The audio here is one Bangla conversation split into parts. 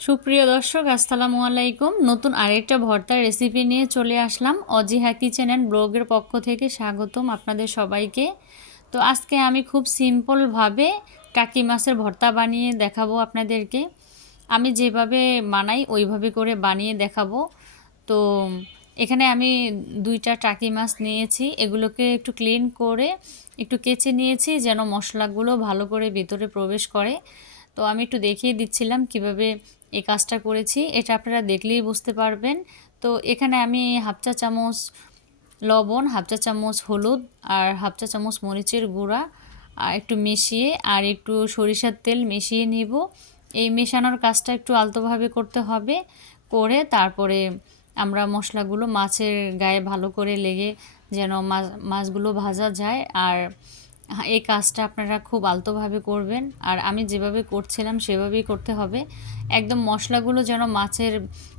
সুপ্রিয় দর্শক, আসসালামু আলাইকুম। নতুন আরেকটা ভর্তার রেসিপি নিয়ে চলে আসলাম। অজিহা কিচেন অ্যান্ড ব্লগের পক্ষ থেকে স্বাগতম আপনাদের সবাইকে। তো আজকে আমি খুব সিম্পলভাবে টাকি মাছের ভর্তা বানিয়ে দেখাবো আপনাদেরকে। আমি যেভাবে বানাই, ওইভাবে করে বানিয়ে দেখাবো। তো এখানে আমি দুইটা টাকি মাছ নিয়েছি। এগুলোকে একটু ক্লিন করে একটু কেচে নিয়েছি যেন মশলাগুলো ভালো করে ভিতরে প্রবেশ করে। তো আমি একটু দেখিয়ে দিচ্ছিলাম কীভাবে এই কাজটা করেছি, এটা আপনারা দেখলেই বুঝতে পারবেন। তো এখানে আমি হাফ চা চামচ লবণ, হাফ চা চামচ হলুদ আর হাফ চা চামচ মরিচের গুঁড়া আর একটু মিশিয়ে আর একটু সরিষার তেল মিশিয়ে নিব। এই মেশানোর কাজটা একটু আলতোভাবে করতে হবে, করে তারপরে আমরা মশলাগুলো মাছের গায়ে ভালো করে লেগে যেন মাছগুলো ভাজা যায়। আর এই কাজটা আপনারা খুব আলতোভাবে করবেন। আর আমি যেভাবে করছিলাম, সেভাবেই করতে হবে। একদম মশলাগুলো যেন মাছের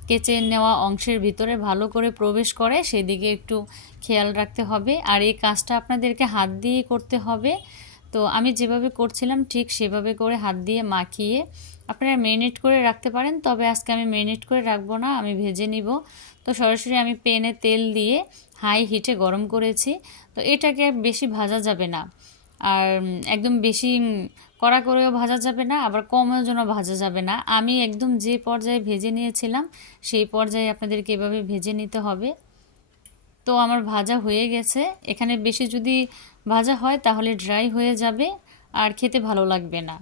কেচে নেওয়া অংশের ভিতরে ভালো করে প্রবেশ করে, সেদিকে একটু খেয়াল রাখতে হবে। আর এই কাজটা আপনাদেরকে হাত দিয়ে করতে হবে। তো আমি যেভাবে করছিলাম, ঠিক সেভাবে করে হাত দিয়ে মাখিয়ে আপনারা মেরিনেট করে রাখতে পারেন। তবে আজকে আমি মেরিনেট করে রাখব না, আমি ভেজে নিব। তো সরাসরি আমি পেনে তেল দিয়ে হাই হিটে গরম করেছি। তো এটাকে বেশি ভাজা যাবে না। আর একদম বেশি কড়া করেও ভাজা যাবে না, আবার কমেও যেন ভাজা যাবে না। আমি একদম যে পর্যায়ে ভেজে নিয়েছিলাম, সেই পর্যায়ে আপনাদেরকে এভাবে ভেজে নিতে হবে। তো আমার ভাজা হয়ে গেছে। এখানে বেশি যদি ভাজা হয়, তাহলে ড্রাই হয়ে যাবে, আর খেতে ভালো লাগবে না।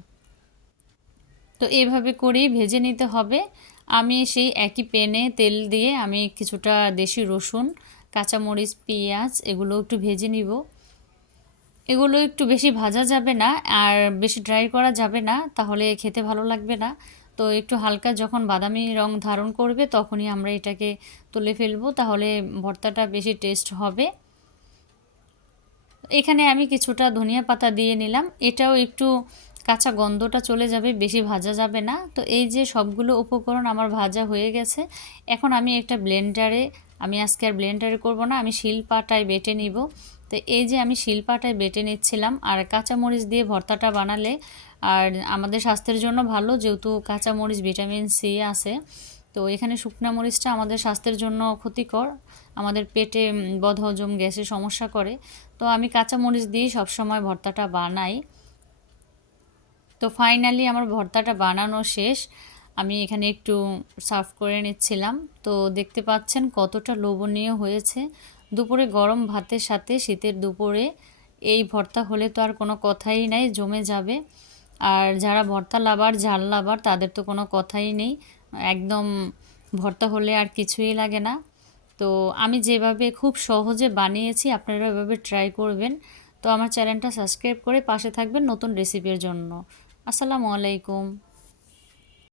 তো এভাবে করেই ভেজে নিতে হবে। আমি সেই একই প্যানে তেল দিয়ে আমি কিছুটা দেশি রসুন, কাঁচামরিচ, পেঁয়াজ, এগুলো একটু ভেজে নিব। এগুলো একটু বেশি ভাজা যাবে না আর বেশি ড্রাই করা যাবে না, তাহলে খেতে ভালো লাগবে না। তো একটু হালকা যখন বাদামি রং ধারণ করবে তখনই আমরা এটাকে তুলে ফেলব, তাহলে ভর্তাটা বেশি টেস্ট হবে। এখানে আমি কিছুটা ধনিয়া পাতা দিয়ে নিলাম, এটাও একটু কাঁচা গন্ধটা চলে যাবে, বেশি ভাজা যাবে না। তো এই যে সবগুলো উপকরণ আমার ভাজা হয়ে গেছে, এখন আমি একটা ব্লেন্ডারে আমি আজকে আর ব্লেন্ডারে করব না, আমি শিলপাটায় বেটে নিব। তো এই যে আমি শিলপাটায় বেটে নিচ্ছিলাম আর কাঁচামরিচ দিয়ে ভর্তাটা বানালে আর আমাদের স্বাস্থ্যের জন্য ভালো, যেহেতু কাঁচামরিচ ভিটামিন সি আছে। তো এখানে শুকনা মরিচটা আমাদের স্বাস্থ্যের জন্য ক্ষতিকর, আমাদের পেটে বদহজম, গ্যাসের সমস্যা করে। তো আমি কাঁচামরিচ দিয়েই সবসময় ভর্তাটা বানাই। তো ফাইনালি আমার ভর্তাটা বানানো শেষ। আমি এখানে একটু সার্ভ করে নিচ্ছিলাম। তো দেখতে পাচ্ছেন কতটা লোভনীয় হয়েছে। দুপুরে গরম ভাতের সাথে শীতের দুপুরে এই ভর্তা হলে তো আর কোনো কথাই নাই, জমে যাবে। আর যারা ভর্তা লাভার, ঝাল লাভার, তাদের তো কোনো কথাই নেই। একদম ভর্তা হলে আর কিছুই লাগে না। তো আমি যেভাবে খুব সহজে বানিয়েছি আপনারা এভাবে ট্রাই করবেন। তো আমার চ্যানেলটা সাবস্ক্রাইব করে পাশে থাকবেন নতুন রেসিপির জন্য। আসসালামু আলাইকুম।